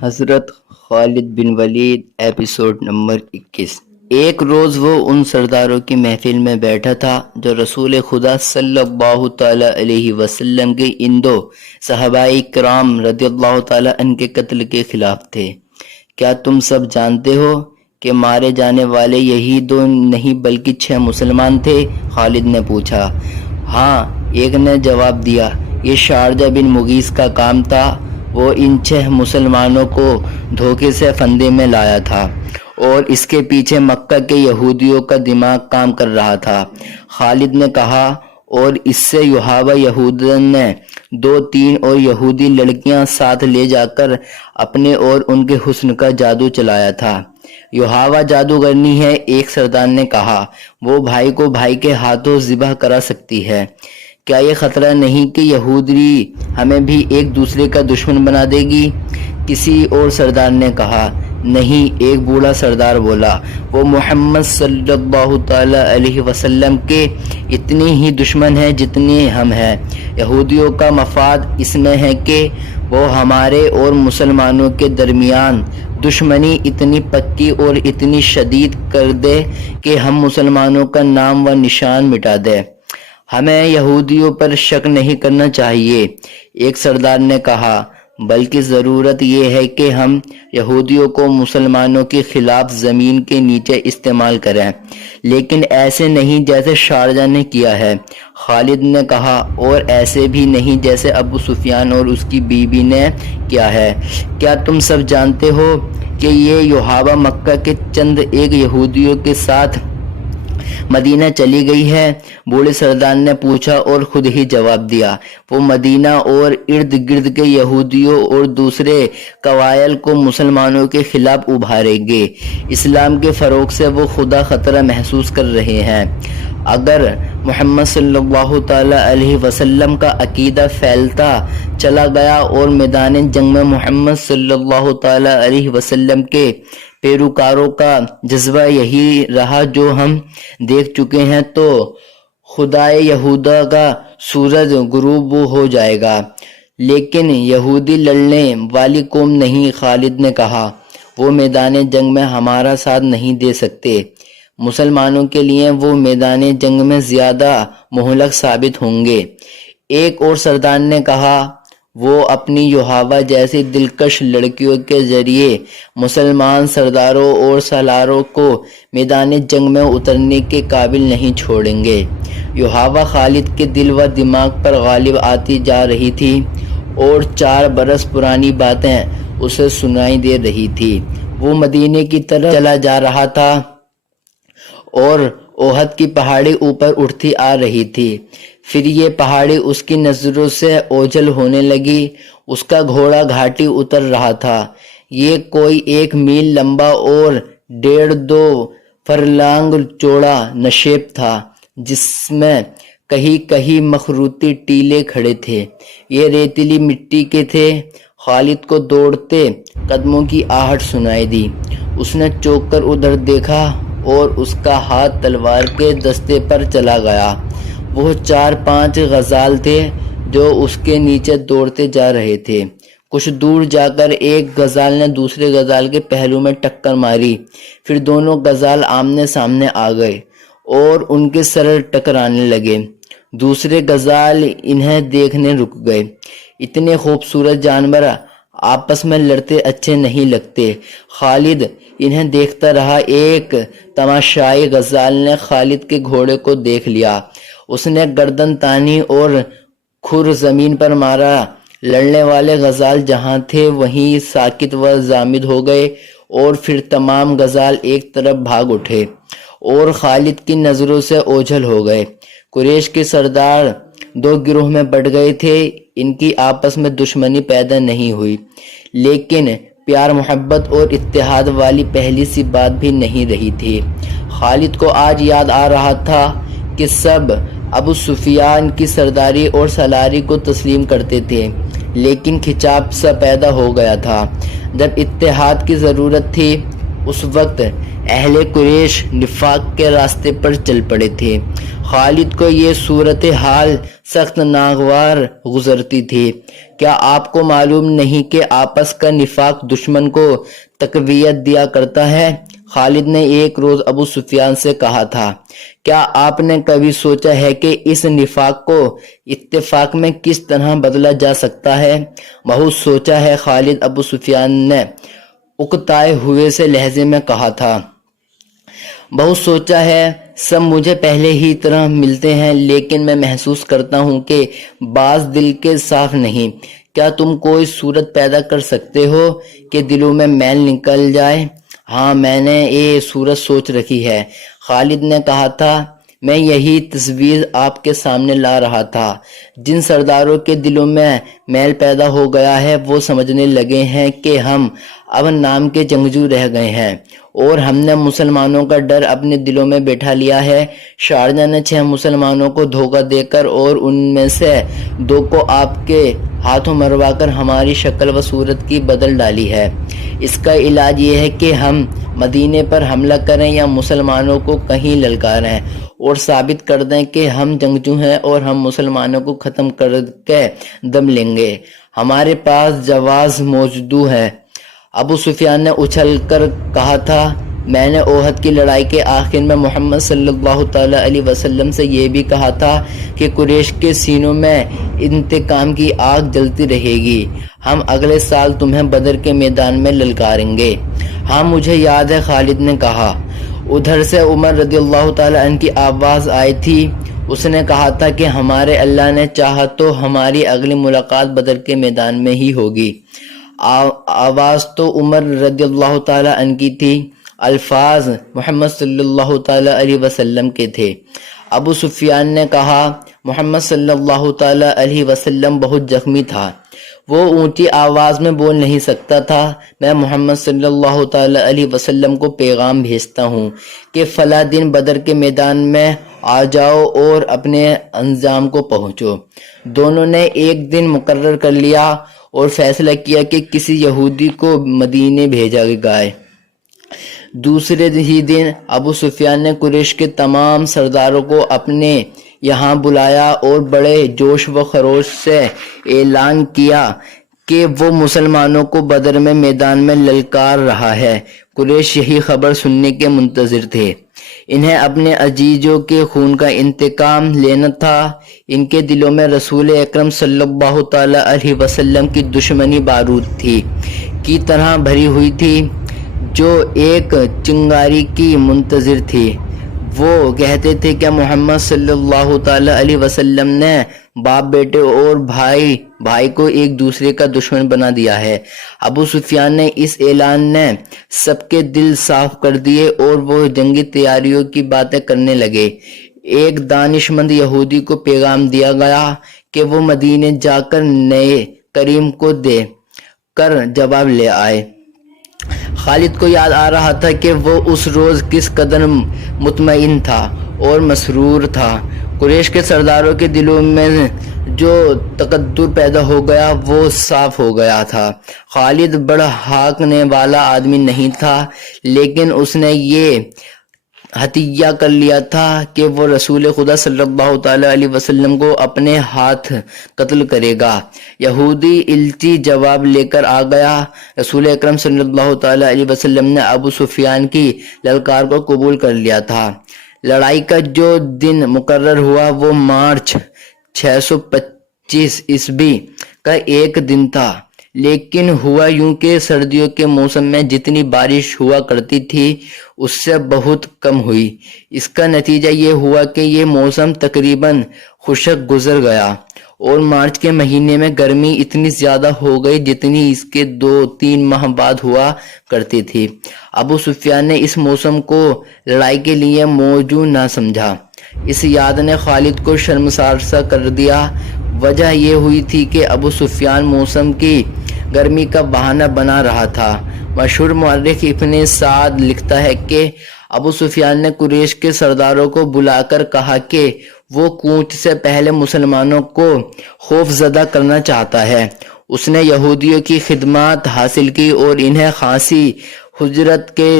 حضرت خالد بن ولید episode number 21۔ ایک روز وہ ان سرداروں کی محفل میں بیٹھا تھا جو رسول خدا صلی اللہ تعالی علیہ وسلم کے ان دو صحابہ کرام رضی اللہ تعالی عنہ کے قتل کے خلاف تھے۔ کیا تم سب جانتے ہو کہ مارے جانے والے یہی دو نہیں بلکہ 6 مسلمان تھے؟ خالد نے پوچھا۔ ہاں، ایک نے جواب دیا، یہ شارجہ بن مغیث کا کام تھا، وہ ان 6 مسلمانوں کو دھوکے سے فندے میں لایا تھا اور اس کے پیچھے مکہ کے یہودیوں کا دماغ کام کر رہا تھا۔ خالد نے کہا، اور اس سے یحاوہ یہودن نے 2-3 اور یہودی لڑکیاں ساتھ لے جا کر اپنے اور ان کے حسن کا جادو چلایا تھا۔ یحاوہ جادوگرنی ہے، ایک سردار نے کہا، وہ بھائی کو بھائی کے ہاتھوں ذبح کرا سکتی ہے۔ کیا یہ خطرہ نہیں کہ یہودی ہمیں بھی ایک دوسرے کا دشمن بنا دے گی؟ کسی اور سردار نے کہا، نہیں۔ ایک بوڑھا سردار بولا، وہ محمد صلی اللہ تعالی علیہ وسلم کے اتنے ہی دشمن ہیں جتنے ہم ہیں۔ یہودیوں کا مفاد اس میں ہے کہ وہ ہمارے اور مسلمانوں کے درمیان دشمنی اتنی پکی اور اتنی شدید کر دے کہ ہم مسلمانوں کا نام و نشان مٹا دے۔ ہمیں یہودیوں پر شک نہیں کرنا چاہیے، ایک سردار نے کہا، بلکہ ضرورت یہ ہے کہ ہم یہودیوں کو مسلمانوں کے خلاف زمین کے نیچے استعمال کریں، لیکن ایسے نہیں جیسے شارجہ نے کیا ہے۔ خالد نے کہا، اور ایسے بھی نہیں جیسے ابو سفیان اور اس کی بیوی نے کیا ہے۔ کیا تم سب جانتے ہو کہ یہ یحاوہ مکہ کے چند ایک یہودیوں کے ساتھ مدینہ چلی گئی ہے؟ بوڑھے سردار نے پوچھا اور خود ہی جواب دیا، وہ مدینہ اور ارد گرد کے یہودیوں اور دوسرے قبائل کو مسلمانوں کے خلاف ابھاریں گے۔ اسلام کے فروغ سے وہ خدا خطرہ محسوس کر رہے ہیں۔ اگر محمد صلی اللہ تعالی علیہ وسلم کا عقیدہ پھیلتا چلا گیا اور میدان جنگ میں محمد صلی اللہ تعالی علیہ وسلم کے پیروکاروں کا جذبہ یہی رہا جو ہم دیکھ چکے ہیں، تو خدائے یہودا کا سورج غروب ہو جائے گا۔ لیکن یہودی لڑنے والی قوم نہیں، خالد نے کہا، وہ میدان جنگ میں ہمارا ساتھ نہیں دے سکتے۔ مسلمانوں کے لیے وہ میدان جنگ میں زیادہ مہلک ثابت ہوں گے۔ ایک اور سردار نے کہا، وہ اپنی یحاوہ جیسی دلکش لڑکیوں کے ذریعے مسلمان سرداروں اور سالاروں کو میدان جنگ میں اترنے کے قابل نہیں چھوڑیں گے۔ یحاوہ خالد کے دل و دماغ پر غالب آتی جا رہی تھی اور 4 برس پرانی باتیں اسے سنائی دے رہی تھی۔ وہ مدینے کی طرف چلا جا رہا تھا اور احد کی پہاڑی اوپر اٹھتی آ رہی تھی۔ پھر یہ پہاڑی اس کی نظروں سے اوجھل ہونے لگی۔ اس کا گھوڑا گھاٹی اتر رہا تھا۔ یہ کوئی 1 میل لمبا اور 1.5-2 فرلانگ چوڑا نشیب تھا، جس میں کہیں کہیں مخروطی ٹیلے کھڑے تھے۔ یہ ریتیلی مٹی کے تھے۔ خالد کو دوڑتے قدموں کی آہٹ سنائی دی۔ اس نے چونک کر ادھر دیکھا اور اس کا ہاتھ تلوار کے دستے پر چلا گیا۔ وہ 4-5 غزال تھے جو اس کے نیچے دوڑتے جا رہے تھے۔ کچھ دور جا کر ایک غزال نے دوسرے غزال کے پہلو میں ٹکر ماری، پھر دونوں غزال آمنے سامنے آ گئے اور ان کے سر ٹکرانے لگے۔ دوسرے غزال انہیں دیکھنے رک گئے۔ اتنے خوبصورت جانور آپس میں لڑتے اچھے نہیں لگتے۔ خالد انہیں دیکھتا رہا۔ ایک تماشائی غزال نے خالد کے گھوڑے کو دیکھ لیا۔ اس نے گردن تانی اور کھر زمین پر مارا۔ لڑنے والے غزال جہاں تھے وہیں ساکت و جامد ہو گئے اور پھر تمام غزال ایک طرف بھاگ اٹھے اور خالد کی نظروں سے اوجھل ہو گئے۔ قریش کے سردار 2 گروہ میں بٹ گئے تھے۔ ان کی آپس میں دشمنی پیدا نہیں ہوئی، لیکن پیار محبت اور اتحاد والی پہلی سی بات بھی نہیں رہی تھی۔ خالد کو آج یاد آ رہا تھا کہ سب ابو سفیان کی سرداری اور سالاری کو تسلیم کرتے تھے، لیکن کھچاپ سا پیدا ہو گیا تھا۔ جب اتحاد کی ضرورت تھی اس وقت اہل قریش نفاق کے راستے پر چل پڑے تھے۔ خالد کو یہ صورتحال سخت ناگوار گزرتی تھی، کیا آپ کو معلوم نہیں کہ آپس کا نفاق دشمن کو تقویت دیا کرتا ہے؟ خالد نے ایک روز ابو سفیان سے کہا تھا، کیا آپ نے کبھی سوچا ہے کہ اس نفاق کو اتفاق میں کس طرح بدلا جا سکتا ہے؟ بہت سوچا ہے، خالد، ابو سفیان نے اکتائے ہوئے سے لہجے میں کہا تھا۔ بہت سوچا ہے، سب مجھے پہلے ہی طرح ملتے ہیں، لیکن میں محسوس کرتا ہوں کہ بعض دل کے صاف نہیں۔ کیا تم کوئی صورت پیدا کر سکتے ہو کہ دلوں میں میل نکل جائے؟ ہاں، میں نے یہ صورت سوچ رکھی ہے، خالد نے کہا تھا۔ میں یہی تصویر آپ کے سامنے لا رہا تھا۔ جن سرداروں کے دلوں میں میل پیدا ہو گیا ہے وہ سمجھنے لگے ہیں کہ ہم اب نام کے جنگجو رہ گئے ہیں اور ہم نے مسلمانوں کا ڈر اپنے دلوں میں بیٹھا لیا ہے۔ شارجہ نے 6 مسلمانوں کو دھوکہ دے کر اور ان میں سے 2 کو آپ کے ہاتھوں مروا کر ہماری شکل و صورت کی بدل ڈالی ہے۔ اس کا علاج یہ ہے کہ ہم مدینے پر حملہ کریں یا مسلمانوں کو کہیں للکاریں اور ثابت کر دیں کہ ہم جنگجو ہیں اور ہم مسلمانوں کو ختم کر کے دم لیں گے۔ ہمارے پاس جواز موجود ہے۔ ابو سفیان نے اچھل کر کہا تھا، میں نے احد کی لڑائی کے آخر میں محمد صلی اللہ تعالی علیہ وسلم سے یہ بھی کہا تھا کہ قریش کے سینوں میں انتقام کی آگ جلتی رہے گی۔ ہم اگلے سال تمہیں بدر کے میدان میں للکاریں گے۔ ہاں، مجھے یاد ہے، خالد نے کہا۔ ادھر سے عمر رضی اللہ تعالی عنہ کی آواز آئی تھی۔ اس نے کہا تھا کہ ہمارے اللہ نے چاہا تو ہماری اگلی ملاقات بدر کے میدان میں ہی ہوگی۔ آواز تو عمر رضی اللہ تعالی عنہ کی تھی، الفاظ محمد صلی اللہ تعالی علیہ وسلم کے تھے۔ ابو سفیان نے کہا، محمد صلی اللہ تعالی علیہ وسلم بہت زخمی تھا، وہ اونچی آواز میں بول نہیں سکتا تھا۔ میں محمد صلی اللہ تعالی علیہ وسلم کو پیغام بھیجتا ہوں کہ فلاں دن بدر کے میدان میں آ جاؤ اور اپنے انجام کو پہنچو۔ دونوں نے ایک دن مقرر کر لیا اور فیصلہ کیا کہ کسی یہودی کو مدینے بھیجا جائے۔ دوسرے ہی دن ابو سفیان نے قریش کے تمام سرداروں کو اپنے یہاں بلایا اور بڑے جوش و خروش سے اعلان کیا کہ وہ مسلمانوں کو بدر میں میدان میں للکار رہا ہے۔ قریش یہی خبر سننے کے منتظر تھے۔ انہیں اپنے عزیزوں کے خون کا انتقام لینا تھا۔ ان کے دلوں میں رسول اکرم صلی اللہ تعالی علیہ وسلم کی دشمنی بارود تھی کی طرح بھری ہوئی تھی، جو ایک چنگاری کی منتظر تھی۔ وہ کہتے تھے کہ محمد صلی اللہ تعالی علیہ وسلم نے باپ بیٹے اور بھائی بھائی کو ایک دوسرے کا دشمن بنا دیا ہے۔ ابو سفیان نے اس اعلان نے سب کے دل صاف کر دیے اور وہ جنگی تیاریوں کی باتیں کرنے لگے۔ ایک دانشمند یہودی کو پیغام دیا گیا کہ وہ مدینے جا کر نئے کریم کو دے کر جواب لے آئے۔ خالد کو یاد آ رہا تھا کہ وہ اس روز کس قدر مطمئن تھا اور مسرور تھا۔ قریش کے سرداروں کے دلوں میں جو تقدر پیدا ہو گیا وہ صاف ہو گیا تھا۔ خالد بڑا ہانکنے والا آدمی نہیں تھا، لیکن اس نے یہ حتیہ کر لیا تھا کہ وہ رسول خدا صلی اللہ تعالی علیہ وسلم کو اپنے ہاتھ قتل کرے گا۔ یہودی الٹی جواب لے کر آ گیا۔ رسول اکرم صلی اللہ تعالی علیہ وسلم نے ابو سفیان کی للکار کو قبول کر لیا تھا۔ لڑائی کا جو دن مقرر ہوا وہ مارچ 625 عیسوی کا ایک دن تھا، لیکن ہوا یوں کہ سردیوں کے موسم میں جتنی بارش ہوا کرتی تھی اس سے بہت کم ہوئی۔ اس کا نتیجہ یہ ہوا کہ یہ موسم تقریباً خشک گزر گیا اور مارچ کے مہینے میں گرمی اتنی زیادہ ہو گئی جتنی اس کے 2-3 ماہ بعد ہوا کرتی تھی۔ ابو سفیان نے اس موسم کو لڑائی کے لیے موزوں نہ سمجھا۔ اس یاد نے خالد کو شرمسار سا کر دیا۔ وجہ یہ ہوئی تھی کہ ابو سفیان موسم کی گرمی کا بہانہ بنا رہا تھا۔ مشہور مورخ ابن سعد لکھتا ہے کہ ابو سفیان نے قریش کے سرداروں کو بلا کر کہا کہ وہ کوچ سے پہلے مسلمانوں کو خوف زدہ کرنا چاہتا ہے۔ اس نے یہودیوں کی خدمات حاصل کی اور انہیں خاصی حجرت کے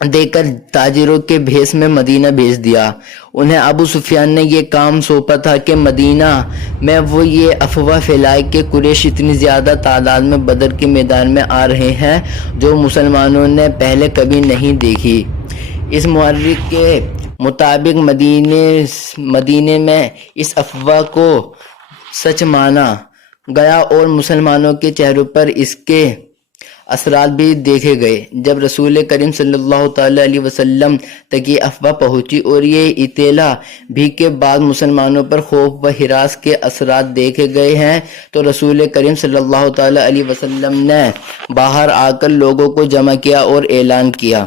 دے کر تاجروں کے بھیس میں مدینہ بھیج دیا۔ انہیں ابو سفیان نے یہ کام سونپا تھا کہ مدینہ میں وہ یہ افواہ پھیلائے کہ قریش اتنی زیادہ تعداد میں بدر کے میدان میں آ رہے ہیں جو مسلمانوں نے پہلے کبھی نہیں دیکھی۔ اس مورخ کے مطابق مدینے میں اس افواہ کو سچ مانا گیا اور مسلمانوں کے چہروں پر اس کے اثرات بھی دیکھے گئے۔ جب رسول کریم صلی اللہ تعالی علیہ وسلم تک یہ افواہ پہنچی اور یہ اطلاع بھی کہ بعض مسلمانوں پر خوف و ہراس کے اثرات دیکھے گئے ہیں تو رسول کریم صلی اللہ تعالی علیہ وسلم نے باہر آ کر لوگوں کو جمع کیا اور اعلان کیا